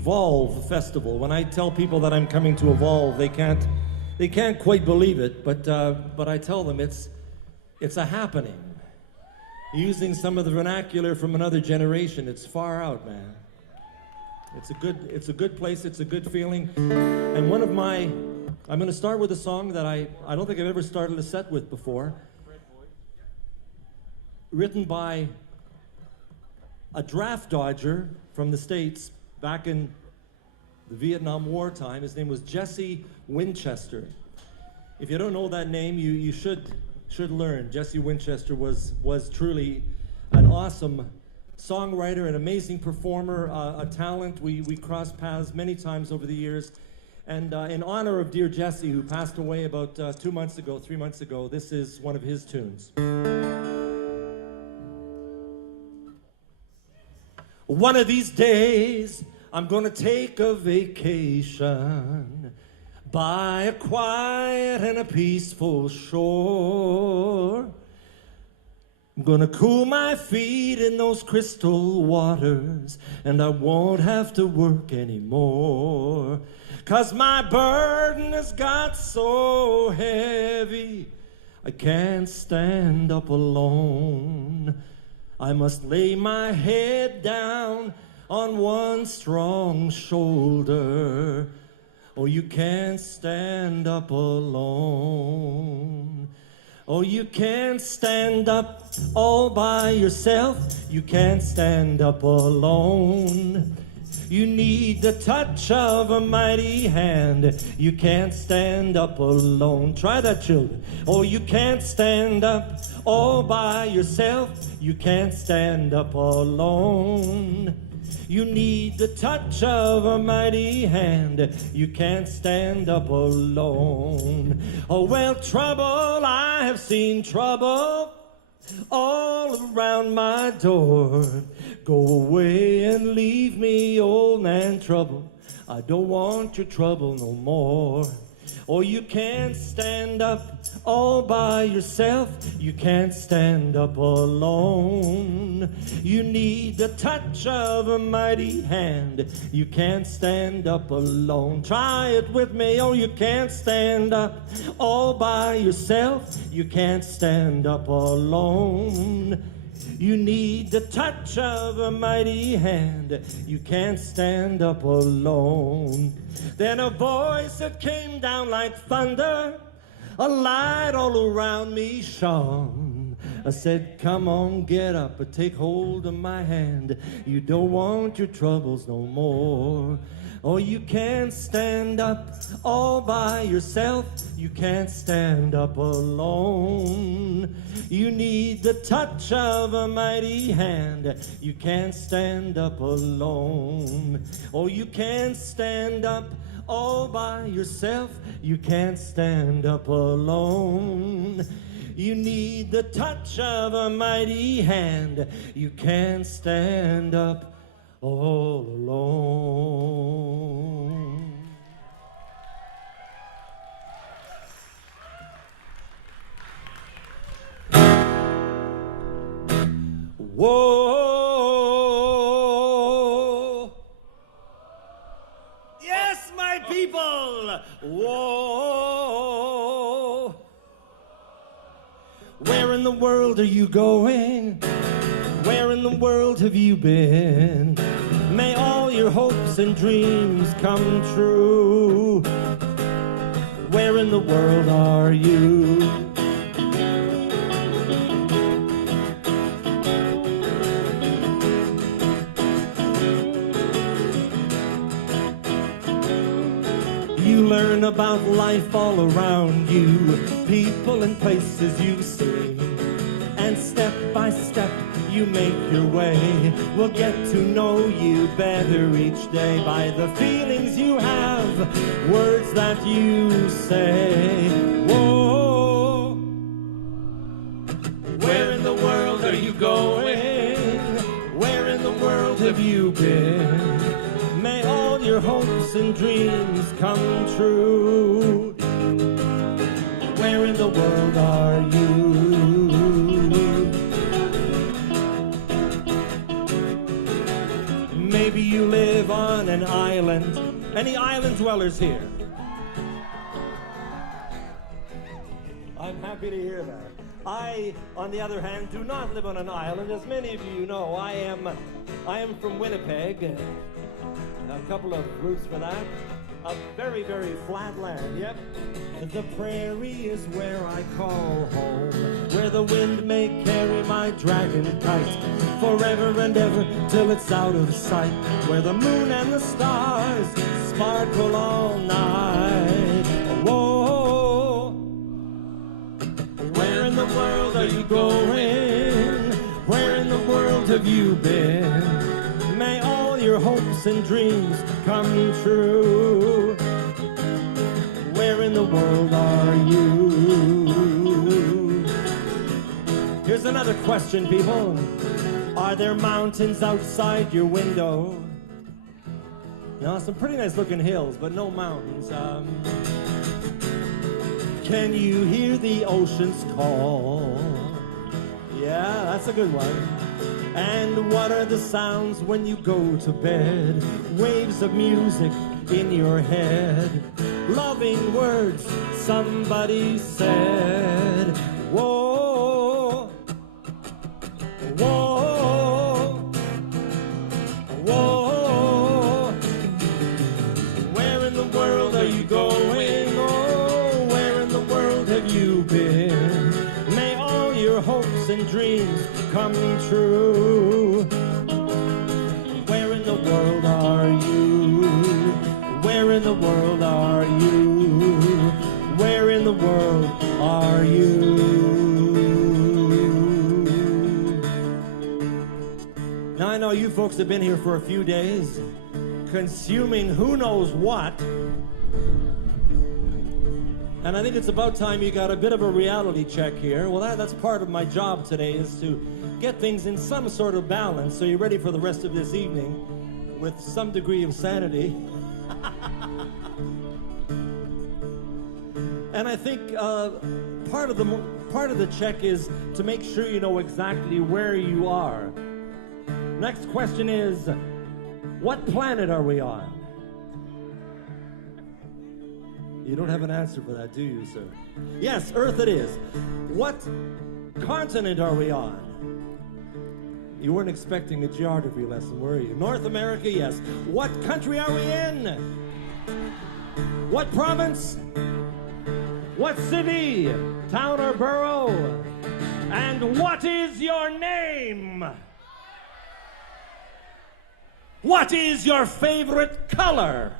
Evolve Festival. When I tell people that I'm coming to Evolve, they can't quite believe it, but I tell them it's a happening. Using some of the vernacular from another generation, it's far out, man. It's a good place, it's a good feeling. And I'm going to start with a song that I don't think I've ever started a set with before. Written by a draft dodger from the States back in the Vietnam War time. His name was Jesse Winchester. If you don't know that name, you should learn. Jesse Winchester was truly an awesome songwriter, an amazing performer, a talent. We crossed paths many times over the years. And in honor of dear Jesse, who passed away about 3 months ago, this is one of his tunes. One of these days, I'm gonna take a vacation by a quiet and a peaceful shore. I'm gonna cool my feet in those crystal waters, and I won't have to work anymore. 'Cause my burden has got so heavy, I can't stand up alone. I must lay my head down on one strong shoulder. Oh, you can't stand up alone. Oh, you can't stand up all by yourself. You can't stand up alone. You need the touch of a mighty hand. You can't stand up alone. Try that, children. Oh, you can't stand up all by yourself. You can't stand up alone. You need the touch of a mighty hand. You can't stand up alone. Oh, well, trouble, I have seen trouble all around my door. Go away and leave me, old man trouble. I don't want your trouble no more. Oh, you can't stand up all by yourself. You can't stand up alone. You need the touch of a mighty hand. You can't stand up alone. Try it with me. Oh, you can't stand up all by yourself. You can't stand up alone. You need the touch of a mighty hand. You can't stand up alone. Then a voice that came down like thunder, a light all around me shone. I said, come on, get up and take hold of my hand. You don't want your troubles no more. Oh, you can't stand up all by yourself. You can't stand up alone. You need the touch of a mighty hand. You can't stand up alone. Oh, you can't stand up all by yourself. You can't stand up alone. You need the touch of a mighty hand. You can't stand up all alone. Whoa. Yes, my people. Whoa. Where in the world are you going? Where in the world have you been? May all your hopes and dreams come true. Where in the world are you? You learn about life all around you, people and places you've seen, and step by step you make your way. We'll get to know you better each day by the feelings you have, words that you say. Whoa. Where in the world are you going? Where in the world have you been? May all your hopes and dreams come true. Where in the world are you? Maybe you live on an island. Any island dwellers here? I'm happy to hear that. I, on the other hand, do not live on an island. As many of you know, I am from Winnipeg. A couple of roots for that. A very, very flat land, yep. The prairie is where I call home, where the wind may carry my dragon kite forever and ever till it's out of sight, where the moon and the stars sparkle all night. Whoa, where in the world are you going? Where in the world have you been? May all your hopes and dreams come true. Where in the world are you? Here's another question, people. Are there mountains outside your window? No, some pretty nice looking hills, but no mountains. Can you hear the ocean's call? Yeah, that's a good one. And what are the sounds when you go to bed? Waves of music in your head, loving words somebody said. Whoa, whoa, whoa. Where in the world are you going? Oh, where in the world have you been? May all your hopes and dreams come true. Where in the world are you? Where in the world are you? Where in the world are you? Now I know you folks have been here for a few days, consuming who knows what. And I think it's about time you got a bit of a reality check here. Well, that's part of my job today, is to get things in some sort of balance so you're ready for the rest of this evening with some degree of sanity. And I think part of the check is to make sure you know exactly where you are. Next question is, what planet are we on? You don't have an answer for that, do you, sir? Yes, Earth it is. What continent are we on? You weren't expecting a geography lesson, were you? North America, yes. What country are we in? What province? What city, town, or borough? And what is your name? What is your favorite color?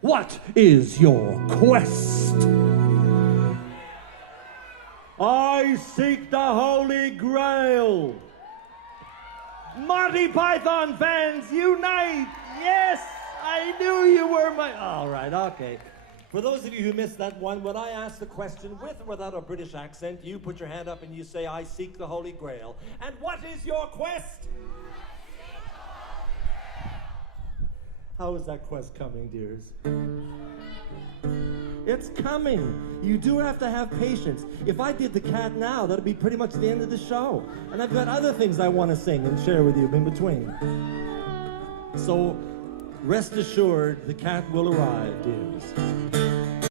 What is your quest? I seek the Holy Grail. Monty Python fans, unite! Yes, I knew you were my... All right, okay. For those of you who missed that one, when I ask the question with or without a British accent, you put your hand up and you say, I seek the Holy Grail. And what is your quest? How is that quest coming, dears? It's coming. You do have to have patience. If I did the cat now, that'd be pretty much the end of the show. And I've got other things I want to sing and share with you in between. So rest assured, the cat will arrive, dears.